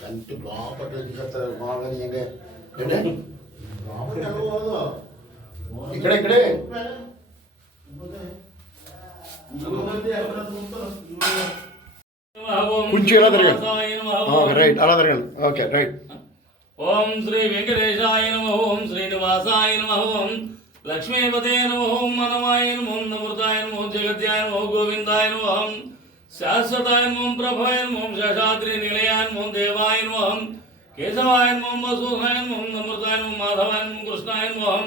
కంటి లోపల బాగా ఇక్కడే కొంచెం ఎలా తిరగండి. రైట్, అలా తిరగండి. Okay, right. ఓం శ్రీ వెంకటేశాయ నమః. ఓం శ్రీనివాసాయ నమః. ఓం లక్ష్మీపతే నమః. ఓం మనమాయ నమః. నమృతాయ నమః. జగత్యాయ నమః. గోవిందాయ నమః. శాశ్వతాయ నమః. ప్రభాయ నమః. శేషాద్రి నిలయాయ నమః. దేవాయ నమః. కేశవాయ నమః. వసూసాయ నమః. నమృతాయ నమః. మాధవాయ నమః. కృష్ణాయ నమః.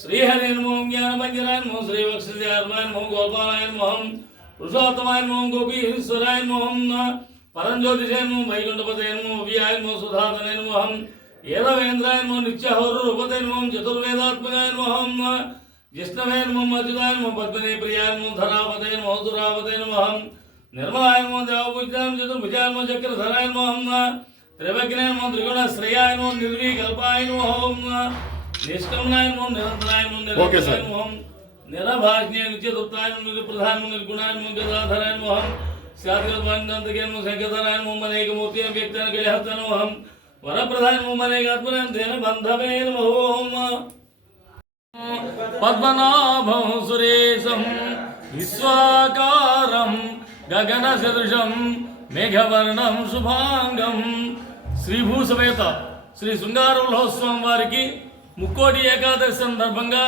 శ్రీహరి నమః. జ్ఞానభంజనాయ నమః. శ్రీవక్షిధ్యాయ నమః. గోపాలాయ నమః. పురుషోత్తమాయ నమః. గోపీశ్వరాయ నమః. పరంజ్యోతిషాయ నమః. వైకుంఠపతే నమః. వ్యాయ నమః. సుధాధనే నమః. ఏదవేంద్రాయ నమః. నిత్యహోరూపతే నమః. చతుర్వేదాత్మకాయ నమః. జిష్ణవే నమః. అచ్యుతాయ నమః. పద్మనే ప్రియాయ నమః. ధరాపతే నమః. దురాపతే నమః. నిర్మలాయ నమః. దేవపూజ్యాయ నమః. చతుర్భుజాయ నమః. చక్రధరాయ నమః. త్రివగ్నాయ నమః. త్రిగుణశ్రేయాయ నమః. నిర్వికల్పాయ నమః. నిష్కమనాయ నమః. నిరంతరాయ నమః. నిరంతరాయ నమః. నిరభాజ్ఞాయ నిత్యదుప్తాయ నమః. నిర్ప్రధాయ నమః. నిర్గుణాయ నమః. గదాధరాయ నమః. శాద్గద్వాంతంతకే నమః. శంకధరాయ నమః. అనేకమూర్తి వ్యక్తాయ కళ్యాణ నమః. వరప్రధాయ నమః. అనేకాత్మనేన బంధవే నమః. పద్మనాభం సురేశం విశ్వాకారం గగన సదృశం మేఘవర్ణం శుభాంగం. శ్రీభూసమేత శ్రీ శృంగారవల్లోత్సవం వారికి ముక్కోటి ఏకాదశి సందర్భంగా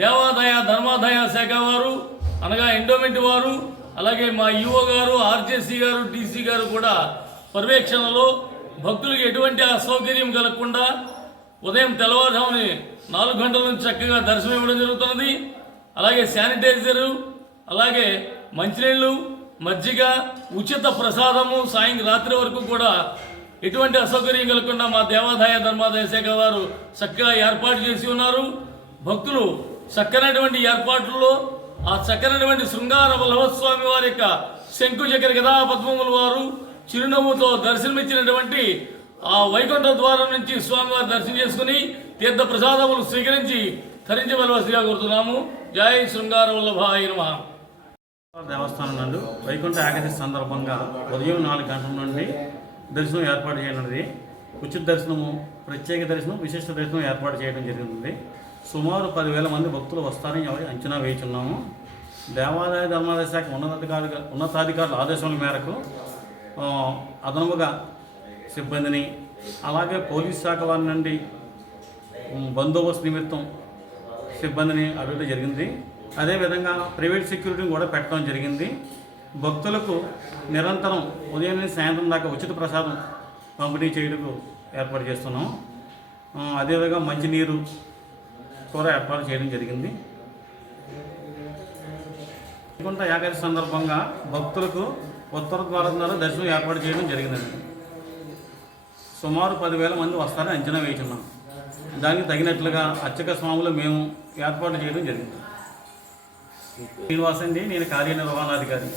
దేవాదాయ ధర్మాదాయ శాఖ వారు అనగా ఎండోమెంట్ వారు అలాగే మా ఈఓ గారు, ఆర్జేసీ గారు, డీసీ గారు కూడా పర్యవేక్షణలో భక్తులకు ఎటువంటి అసౌకర్యం కలగకుండా ఉదయం తెల్లవారుజాముని 4 గంటల నుంచి చక్కగా దర్శనం ఇవ్వడం జరుగుతున్నది. అలాగే శానిటైజరు, అలాగే మంచినీళ్ళు, మజ్జిగ, ఉచిత ప్రసాదము రాత్రి వరకు కూడా ఎటువంటి అసౌకర్యం కలగకుండా మా దేవాదాయ ధర్మాదాయ శాఖ వారు చక్కగా ఏర్పాటు చేసి ఉన్నారు. భక్తులు చక్కనటువంటి ఏర్పాట్లలో ఆ చక్కనటువంటి శృంగార వల్లభస్వామి వారి యొక్క శంకుచక్ర గదా పద్మముల వారు చిరునవ్వుతో దర్శనమిచ్చినటువంటి ఆ వైకుంఠ ద్వారం నుంచి స్వామివారి దర్శనం చేసుకుని తీర్థ ప్రసాదములు స్వీకరించి ధరించవలసిగా కోరుతున్నాము. జై శృంగార వల్లభాయ నమః. దేవస్థానం నందు వైకుంఠ ఏకాదశి సందర్భంగా ఉదయం 4 గంటల నుండి దర్శనం ఏర్పాటు చేయనున్నది. ఉచిత దర్శనము, ప్రత్యేక దర్శనం, విశిష్ట దర్శనం ఏర్పాటు చేయడం జరిగింది. సుమారు 10,000 మంది భక్తులు వస్తారని అంచనా వేయుచున్నాము. దేవాదాయ ధర్మాదాయ శాఖ ఉన్నతాధికారుల ఆదేశాల మేరకు అదనముగా సిబ్బందిని, అలాగే పోలీస్ శాఖ వారి నుండి బందోబస్తు నిమిత్తం సిబ్బందిని అడగడం జరిగింది. అదేవిధంగా ప్రైవేట్ సెక్యూరిటీని కూడా పెట్టడం జరిగింది. భక్తులకు నిరంతరం ఉదయం నుంచి సాయంత్రం దాకా ఉచిత ప్రసాదం పంపిణీ చేయడానికి ఏర్పాటు చేస్తున్నాం. అదేవిధంగా మంచినీరు కూడా ఏర్పాటు చేయడం జరిగింది. వైకుంఠ ఏకాదశి సందర్భంగా భక్తులకు ఉత్తర ద్వారం ద్వారా దర్శనం ఏర్పాటు చేయడం జరిగిందండి. సుమారు 10,000 మంది వస్తారని అంచనా వేస్తున్నాం. దానికి తగినట్లుగా అర్చక స్వాములు మేము ఏర్పాటు చేయడం జరిగింది. శ్రీనివాస్ అండి, నేను కార్యనిర్వహణాధికారి.